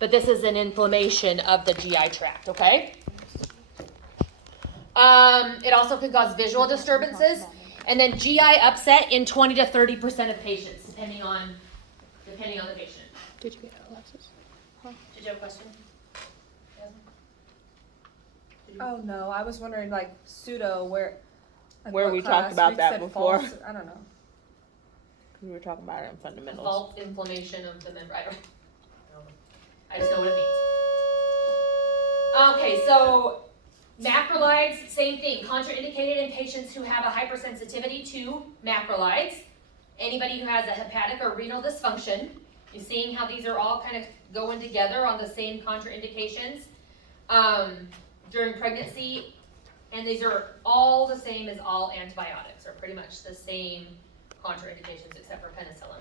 but this is an inflammation of the GI tract, okay? It also could cause visual disturbances, and then GI upset in 20 to 30% of patients, depending on the patient. Did you get Alexis? Did you have a question? Oh no, I was wondering like pseudo where. Like Where what we class? talked about We that said before. false, I don't know. We were talking about it in fundamentals. Fault inflammation of the membrane. I just know what it means. Okay, so macrolides, same thing. Contraindicated in patients who have a hypersensitivity to macrolides. Anybody who has a hepatic or renal dysfunction. You're seeing how these are all kind of going together on the same contraindications during pregnancy. And these are all the same as all antibiotics, or pretty much the same contraindications except for penicillin.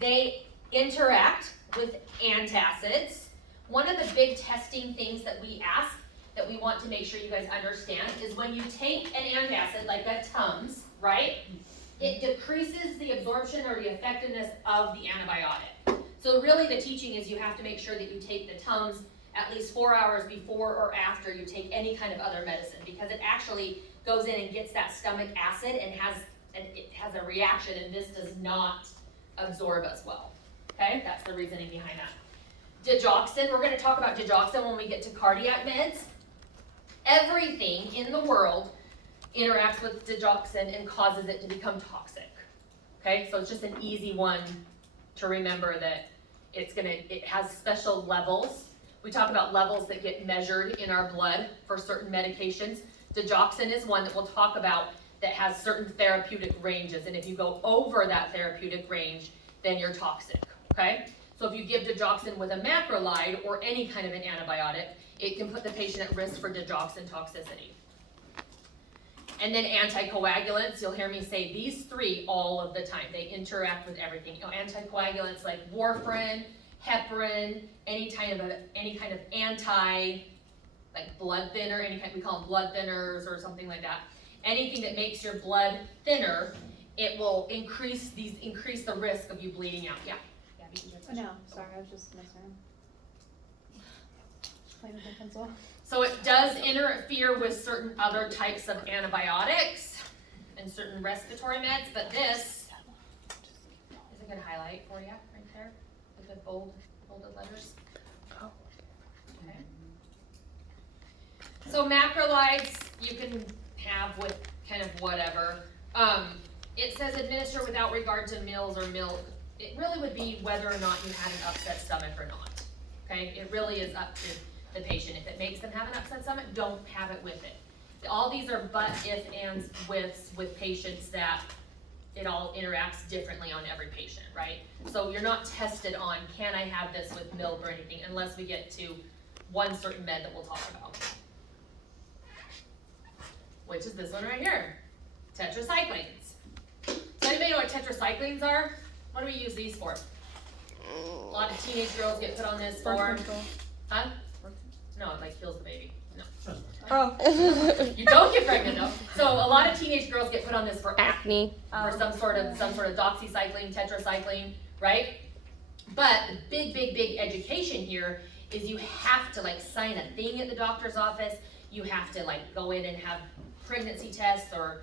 They interact with antacids. One of the big testing things that we ask, that we want to make sure you guys understand, is when you take an antacid, like a Tums, right? It decreases the absorption or the effectiveness of the antibiotic. So really the teaching is you have to make sure that you take the Tums at least 4 hours before or after you take any kind of other medicine, because it actually goes in and gets that stomach acid and it has a reaction, and this does not absorb as well. Okay, that's the reasoning behind that. Digoxin, we're going to talk about digoxin when we get to cardiac meds. Everything in the world interacts with digoxin and causes it to become toxic. Okay, so it's just an easy one to remember that it has special levels. We talk about levels that get measured in our blood for certain medications. Digoxin is one that we'll talk about that has certain therapeutic ranges, and if you go over that therapeutic range, then you're toxic, okay? So if you give digoxin with a macrolide or any kind of an antibiotic, it can put the patient at risk for digoxin toxicity. And then anticoagulants, you'll hear me say these three all of the time. They interact with everything. You know, anticoagulants like warfarin, heparin, any kind of anti, like blood thinner, we call them blood thinners or something like that. Anything that makes your blood thinner, it will increase the risk of you bleeding out. Yeah. No, sorry, I was just messing around. Playing with my pencil. So it does interfere with certain other types of antibiotics and certain respiratory meds, but this is a good highlight for you right there with the bolded letters. Okay. So macrolides you can have with kind of whatever. It says administer without regard to meals or milk. It really would be whether or not you had an upset stomach or not. Okay, it really is up to the patient. If it makes them have an upset stomach, don't have it with it. All these are but, if, ands, withs with patients that it all interacts differently on every patient, right? So you're not tested on, can I have this with milk or anything, unless we get to one certain med that we'll talk about. Which is this one right here, tetracyclines. Does anybody know what tetracyclines are? What do we use these for? A lot of teenage girls get put on this for, huh? No, it like kills the baby. No. Oh. You don't get pregnant though. So a lot of teenage girls get put on this for acne, or some sort of doxycycline, tetracycline, right? But the big education here is you have to like sign a thing at the doctor's office. You have to like go in and have pregnancy tests or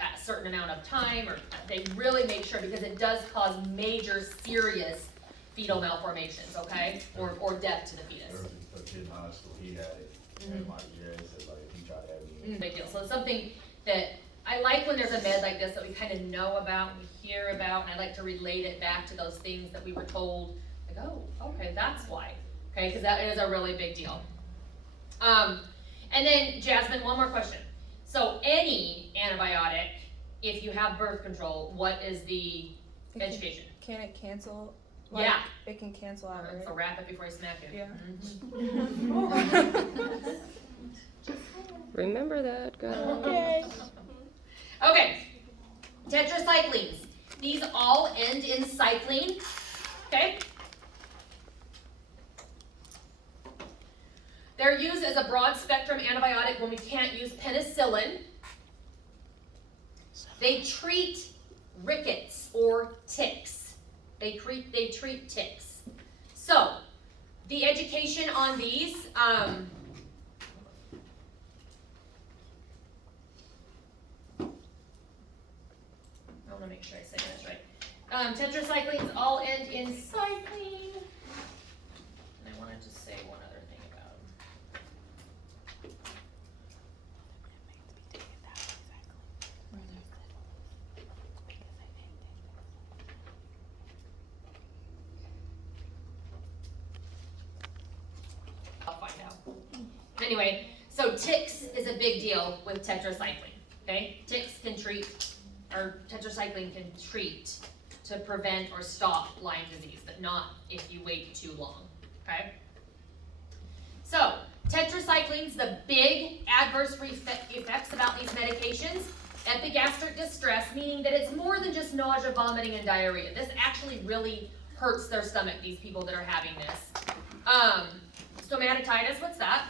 a certain amount of time, or they really make sure, because it does cause major serious fetal malformations, okay? Or death to the fetus. There was a kid in high school, he had it, and my dad said like he tried to have it. Big deal. So it's something that I like when there's a med like this that we kind of know about, we hear about, and I like to relate it back to those things that we were told, like, oh, okay, that's why, okay? Because that is a really big deal. And then, Jasmine, one more question. So any antibiotic, if you have birth control, what is the education? Can it cancel? Like, Yeah. It can cancel out, right? So wrap it before I smack you. Yeah. Mhm. Remember that, guys. Okay. Okay, tetracyclines. These all end in cycline, okay? They're used as a broad spectrum antibiotic when we can't use penicillin. They treat rickets or ticks. They treat ticks. the education on these, I want to make sure I say this right. Tetracyclines all end in cycline. And I want to just say one other thing about them. I'll find out. Anyway, so ticks is a big deal with tetracycline. Okay, ticks can treat, or tetracycline can treat to prevent or stop Lyme disease, but not if you wait too long. Okay. So tetracyclines, the big adverse effects about these medications: epigastric distress, meaning that it's more than just nausea, vomiting, and diarrhea. This actually really hurts their stomach, these people that are having this. Stomatitis, what's that?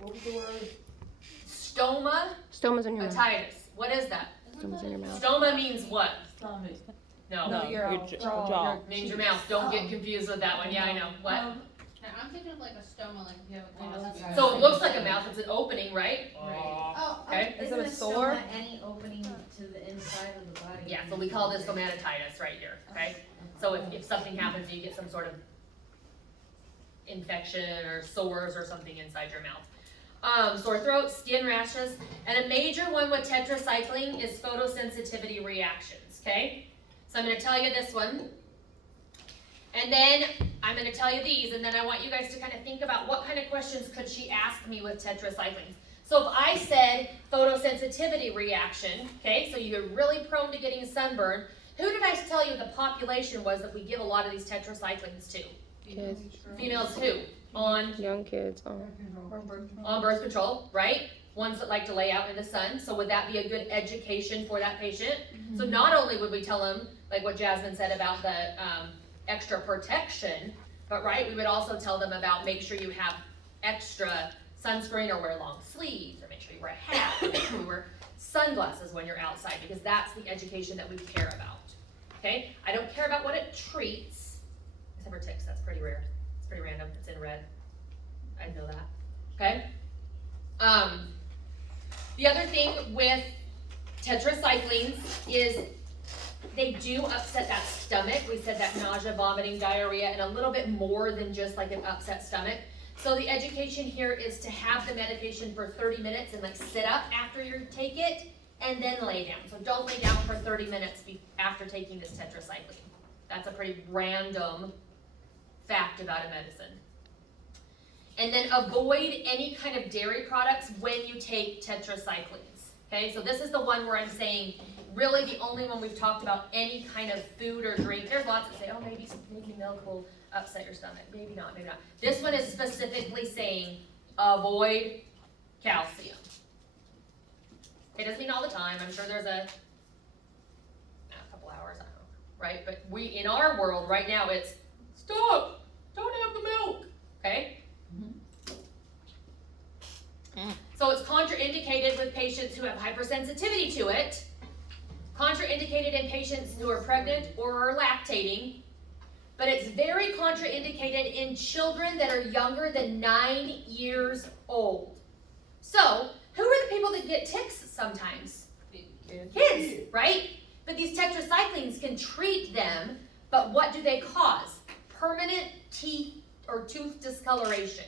What was the word? Stoma's in your mouth. Stomatitis. What is that? Stoma's in your mouth. Stoma means what? Stomach. No. No, your jaw. Means your mouth. Don't get confused with that one. Yeah, I know. What? I'm thinking of like a stoma, like if you have a that's colostomy. right. So it looks like a mouth. It's an opening, right? Oh, Okay. Is it a sore? Any opening to the inside of the body? Yeah. So we call this stomatitis right here. Okay. So if something happens, you get some sort of infection or sores or something inside your mouth. Sore throat, skin rashes, and a major one with tetracycline is photosensitivity reactions. Okay. So I'm going to tell you this one. And then I'm going to tell you these, and then I want you guys to kind of think about what kind of questions could she ask me with tetracyclines. So if I said photosensitivity reaction, okay, so you're really prone to getting sunburn, who did I tell you the population was that we give a lot of these tetracyclines to? Kids. Females who? On Young kids. birth control, right? Ones that like to lay out in the sun. So would that be a good education for that patient? So not only would we tell them, like what Jasmine said about the extra protection, but right, we would also tell them about make sure you have extra sunscreen or wear long sleeves or make sure you wear a hat or make sure you wear sunglasses when you're outside, because that's the education that we care about. Okay? I don't care about what it treats, except for ticks. That's pretty rare. It's pretty random. It's in red. I know that. Okay? The other thing with tetracyclines is they do upset that stomach. We said that nausea, vomiting, diarrhea, and a little bit more than just like an upset stomach. So the education here is to have the medication for 30 minutes and like sit up after you take it and then lay down. So don't lay down for 30 minutes after taking this tetracycline. That's a pretty random fact about a medicine. And then avoid any kind of dairy products when you take tetracyclines. Okay, so this is the one where I'm saying really the only one we've talked about any kind of food or drink. There's lots that say, oh, maybe milk will upset your stomach. Maybe not, maybe not. This one is specifically saying avoid calcium. It doesn't mean all the time. I'm sure there's a couple hours, I don't know, right? But in our world right now, it's stop, don't have the milk, okay? So it's contraindicated with patients who have hypersensitivity to it, contraindicated in patients who are pregnant or are lactating, but it's very contraindicated in children that are younger than 9 years old. So, who are the people that get ticks sometimes? Kids, right? But these tetracyclines can treat them, but what do they cause? Permanent teeth or tooth discoloration.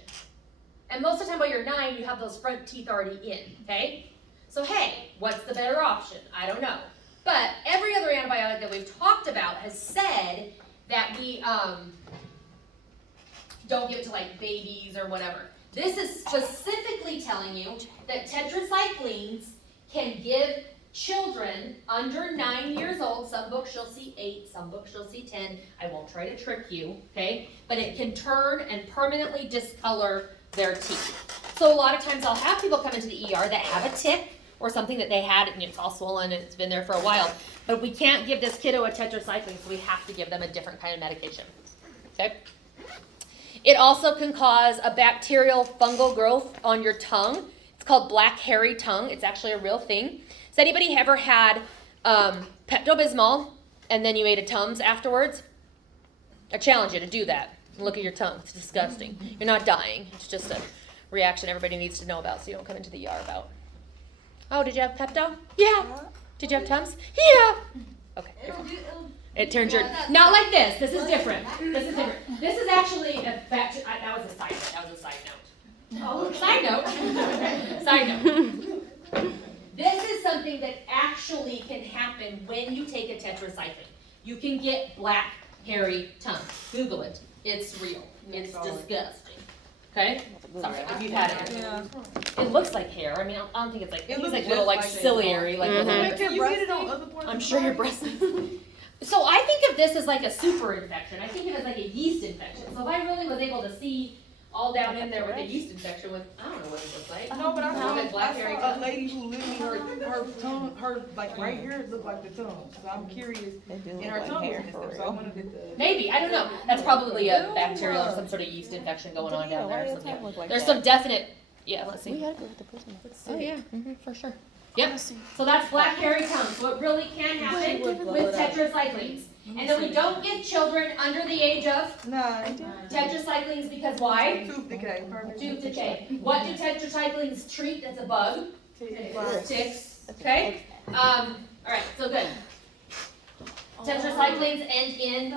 And most of the time while you're 9, you have those front teeth already in, okay? So hey, what's the better option? I don't know. But every other antibiotic that we've talked about has said that we don't give it to like babies or whatever. This is specifically telling you that tetracyclines can give children under 9 years old. Some books you'll see 8, some books you'll see 10. I won't try to trick you, okay? But it can turn and permanently discolor their teeth. So a lot of times I'll have people come into the ER that have a tick or something that they had and it's all swollen and it's been there for a while. But we can't give this kiddo a tetracycline, so we have to give them a different kind of medication. Okay? It also can cause a bacterial fungal growth on your tongue. It's called black hairy tongue. It's actually a real thing. Has anybody ever had Pepto-Bismol, and then you ate a Tums afterwards, I challenge you to do that. Look at your tongue. It's disgusting. You're not dying. It's just a reaction everybody needs to know about so you don't come into the ER about. Oh, did you have Pepto? Yeah. Did you have Tums? Yeah. Okay. It turns your, not like this. This is different. This is different. This is actually a fact. That was a side note. That was a side note. Oh, side note. Side note. This is something that actually can happen when you take a tetracycline. You can get black, hairy tongue. Google it. It's real. It's disgusting. Okay? Sorry, if you've had it. Yeah. It looks like hair. I mean, I don't think it's like, It it's looks like little just like like ciliary, like little. Can you get it on other parts I'm of sure the your body? breast. So I think of this as like a super infection. I think of it as like a yeast infection. So if I really was able to see all down in there with a yeast infection with, I don't know what it looks like. No, but I Little bit black hairy saw a tongue. lady who literally her tongue, her like right here it looked like the tongue. So I'm curious. They do And look her like tongue was hair messed for up, so I real. wanted to. Maybe, I don't know. That's probably a Ew. bacterial or some sort of yeast infection going on down Why there. does or your tongue something. look like There's that? some definite, yeah, let's We see. gotta go with the person. Oh yeah, for sure. Yep. So that's black hairy tongue. So it really can happen with tetracyclines. And then we don't give children under the age of Nine. tetracyclines because why? Tooth decay. Tooth decay. What do tetracyclines treat? That's a bug. Ticks. Okay. All right. So good. Tetracyclines end in.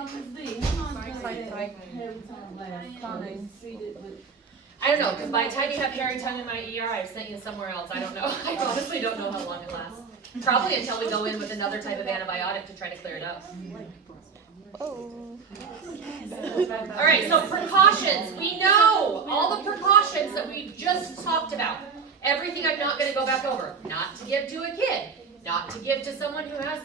I don't know, because by the time you have hairy tongue in my ER, I've sent you somewhere else. I don't know. I honestly don't know how long it lasts. Probably until we go in with another type of antibiotic to try to clear it up. Oh. All right, so precautions. We know all the precautions that we just talked about. Everything I'm not going to go back over. Not to give to a kid. Not to give to someone who has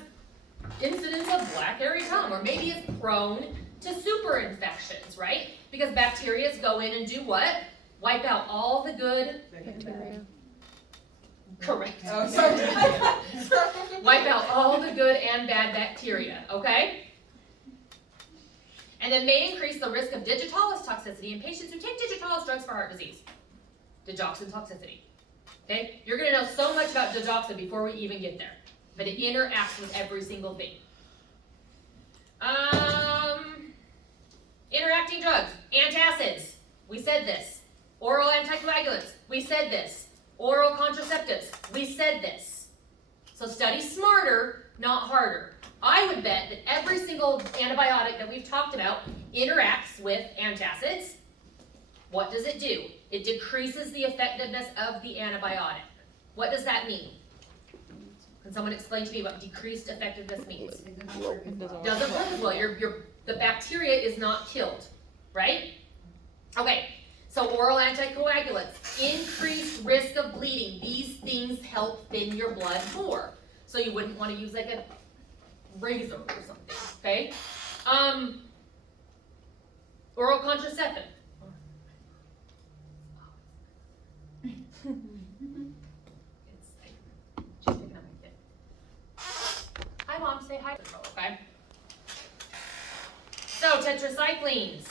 incidents of black hairy tongue or maybe is prone to super infections, right? Because bacteria go in and do what? Wipe out all the good Bacteria. Correct. Oh, sorry. Wipe out all the good and bad bacteria, okay? And it may increase the risk of digitalis toxicity in patients who take digitalis drugs for heart disease. Digoxin toxicity. Okay? You're going to know so much about digoxin before we even get there. But it interacts with every single thing. Interacting drugs. Antacids. We said this. Oral anticoagulants. We said this. Oral contraceptives. We said this. So study smarter, not harder. I would bet that every single antibiotic that we've talked about interacts with antacids. What does it do? It decreases the effectiveness of the antibiotic. What does that mean? Can someone explain to me what decreased effectiveness means? It doesn't work. Doesn't work as well. The bacteria is not killed, right? Okay, so oral anticoagulants, increased risk of bleeding. These things help thin your blood more. So you wouldn't want to use like a razor or something, okay? Oral contraceptive. She's picking up my kid. Hi, Mom. Say hi. Okay. So tetracyclines.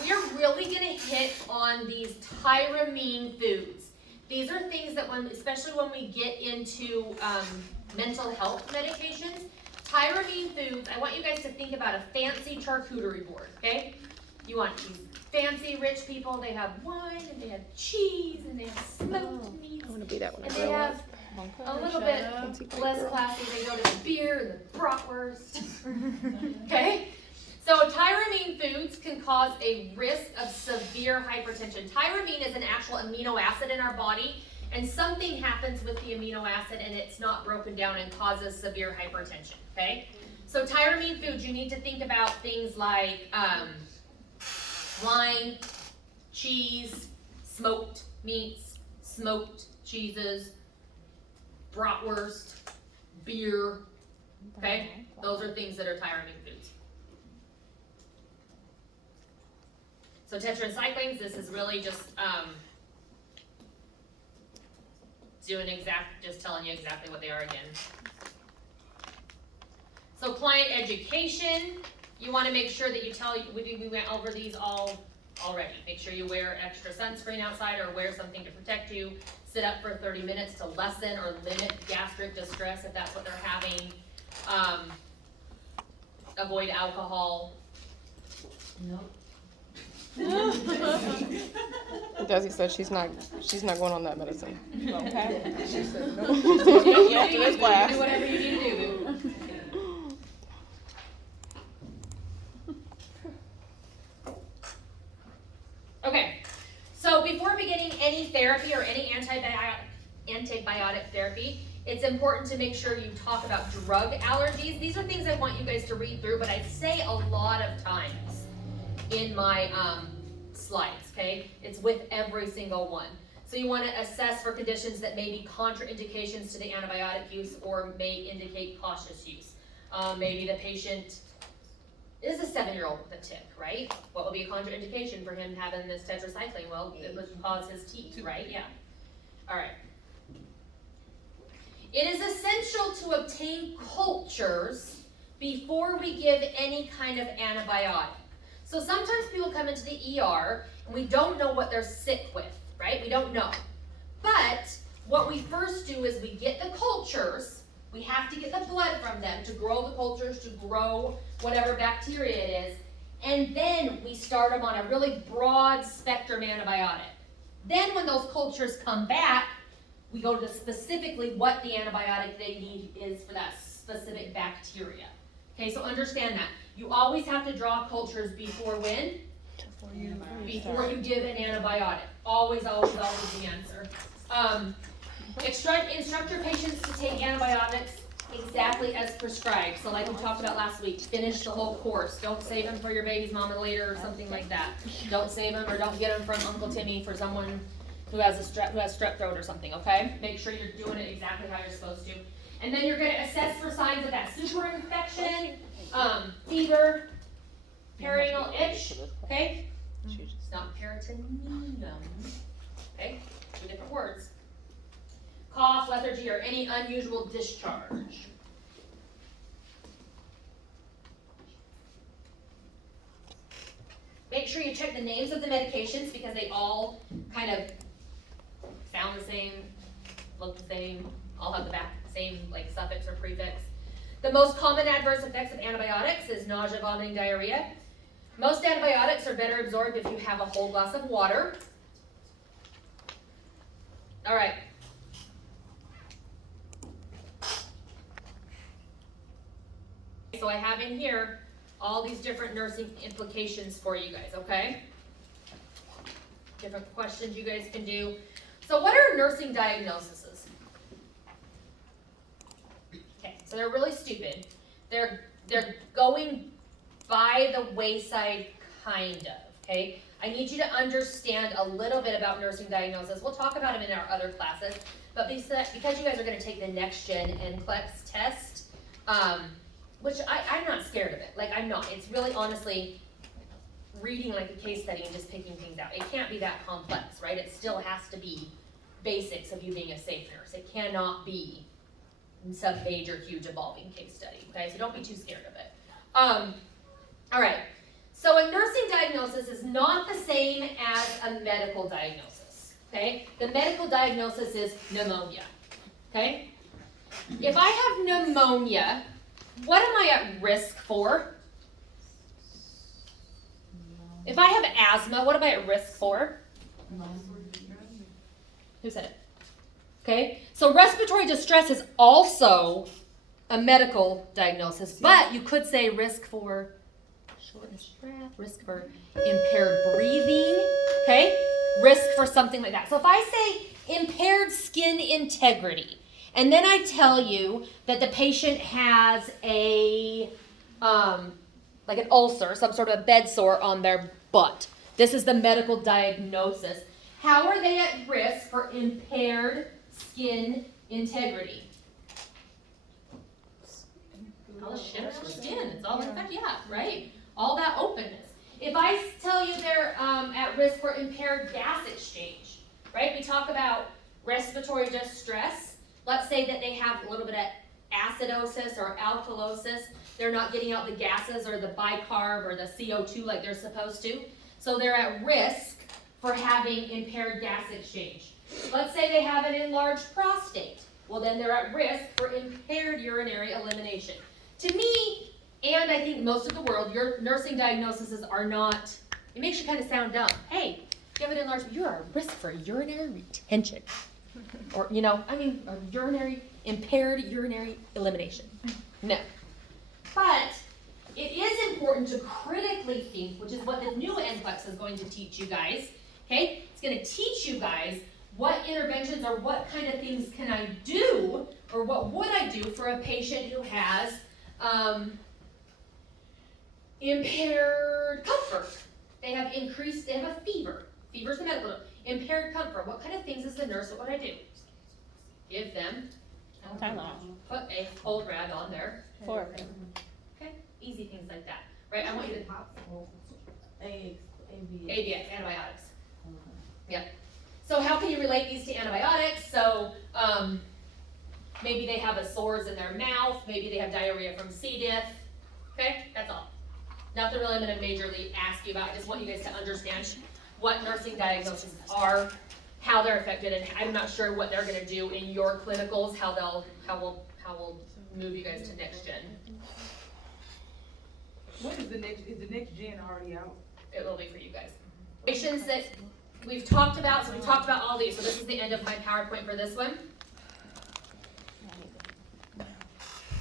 We're really going to hit on these tyramine foods. These are things that especially when we get into mental health medications, tyramine foods, I want you guys to think about a fancy charcuterie board, okay? You want these fancy rich people, they have wine and they have cheese and they have smoked meats. I want to be that when I And they grow have up. a little bit Fancy white less girl. classy, they go to the beer and the bratwurst. Okay? So tyramine foods can cause a risk of severe hypertension. Tyramine is an actual amino acid in our body, and something happens with the amino acid and it's not broken down and causes severe hypertension, okay? So tyramine foods, you need to think about things like wine, cheese, smoked meats, smoked cheeses, bratwurst, beer, okay? Those are things that are tyramine foods. So tetracyclines, this is really just just telling you exactly what they are again. So client education, you want to make sure that we went over these all already. Make sure you wear extra sunscreen outside or wear something to protect you. Sit up for 30 minutes to lessen or limit gastric distress if that's what they're having. avoid alcohol. Nope. Desi said she's not going on that medicine. Okay. She said no. You After this class. do whatever you need to do, boo. Okay, so before beginning any therapy or any antibiotic therapy, it's important to make sure you talk about drug allergies. These are things I want you guys to read through, but I say a lot of times in my slides, okay? It's with every single one. So you want to assess for conditions that may be contraindications to the antibiotic use or may indicate cautious use. Maybe the patient is a 7-year-old with a tick, right? What would be a contraindication for him having this tetracycline? Well, it would cause his teeth, right? Yeah. All right. It is essential to obtain cultures before we give any kind of antibiotic. So sometimes people come into the ER and we don't know what they're sick with, right? We don't know. But what we first do is we get the cultures. We have to get the blood from them to grow the cultures, to grow whatever bacteria it is. And then we start them on a really broad spectrum antibiotic. Then when those cultures come back, we go to specifically what the antibiotic they need is for that specific bacteria. Okay, so understand that. You always have to draw cultures before when? Before you give an antibiotic. Always, always, always the answer. Instruct your patients to take antibiotics exactly as prescribed. So like we talked about last week, finish the whole course. Don't save them for your baby's mama later or something like that. Don't save them or don't get them from Uncle Timmy for someone who has strep throat or something, okay? Make sure you're doing it exactly how you're supposed to. And then you're gonna assess for signs of that super infection, fever, perianal itch, okay? It's not peritoneum, okay? 2 different words. Cough, lethargy, or any unusual discharge. Make sure you check the names of the medications because they all kind of sound the same, look the same, all have the same like suffix or prefix. The most common adverse effects of antibiotics is nausea, vomiting, diarrhea. Most antibiotics are better absorbed if you have a whole glass of water. All right. So I have in here all these different nursing implications for you guys, okay? Different questions you guys can do. So what are nursing diagnoses? Okay, so they're really stupid. They're going by the wayside, kind of, okay? I need you to understand a little bit about nursing diagnosis. We'll talk about them in our other classes, but because you guys are gonna take the next gen NCLEX test, which I'm not scared of it. Like, I'm not. It's really honestly reading like a case study and just picking things out. It can't be that complex, right? It still has to be basics of you being a safe nurse. It cannot be some major, huge, evolving case study, okay? So don't be too scared of it. All right. So a nursing diagnosis is not the same as a medical diagnosis, okay? The medical diagnosis is pneumonia, okay? If I have pneumonia, what am I at risk for? If I have asthma, what am I at risk for? Who said it? Okay, so respiratory distress is also a medical diagnosis, but you could say risk for shortness of breath, risk for impaired breathing, okay? Risk for something like that. So if I say impaired skin integrity, and then I tell you that the patient has a, like an ulcer, some sort of a bed sore on their butt. This is the medical diagnosis. How are they at risk for impaired skin integrity? All the shit on their skin, it's all infected, yeah, right? All that openness. If I tell you they're at risk for impaired gas exchange, right? We talk about respiratory distress. Let's say that they have a little bit of acidosis or alkalosis. They're not getting out the gases or the bicarb or the CO2 like they're supposed to. So they're at risk for having impaired gas exchange. Let's say they have an enlarged prostate. Well, then they're at risk for impaired urinary elimination. to me, and I think most of the world, your nursing diagnoses are not, it makes you kind of sound dumb. Hey, if you have an enlargement, you are at risk for urinary retention. Or, impaired urinary elimination. No. But it is important to critically think, which is what the new NCLEX is going to teach you guys. Okay? It's going to teach you guys what interventions or what kind of things can I do, or what would I do for a patient who has impaired comfort. They have a fever. Fever's the medical term. Impaired comfort. What kind of things as a nurse, what would I do? Give them, put a cold rag on there. Okay? Easy things like that. Right? I want you to ABX, antibiotics. Yep. So how can you relate these to antibiotics? So maybe they have a sores in their mouth, maybe they have diarrhea from C. diff. Okay, that's all. Nothing really I'm going to majorly ask you about. I just want you guys to understand what nursing diagnoses are, how they're affected, and I'm not sure what they're going to do in your clinicals, how we'll move you guys to next gen. What is the next gen already out? It will be for you guys. Patients that we've talked about, so we talked about all these, so this is the end of my PowerPoint for this one.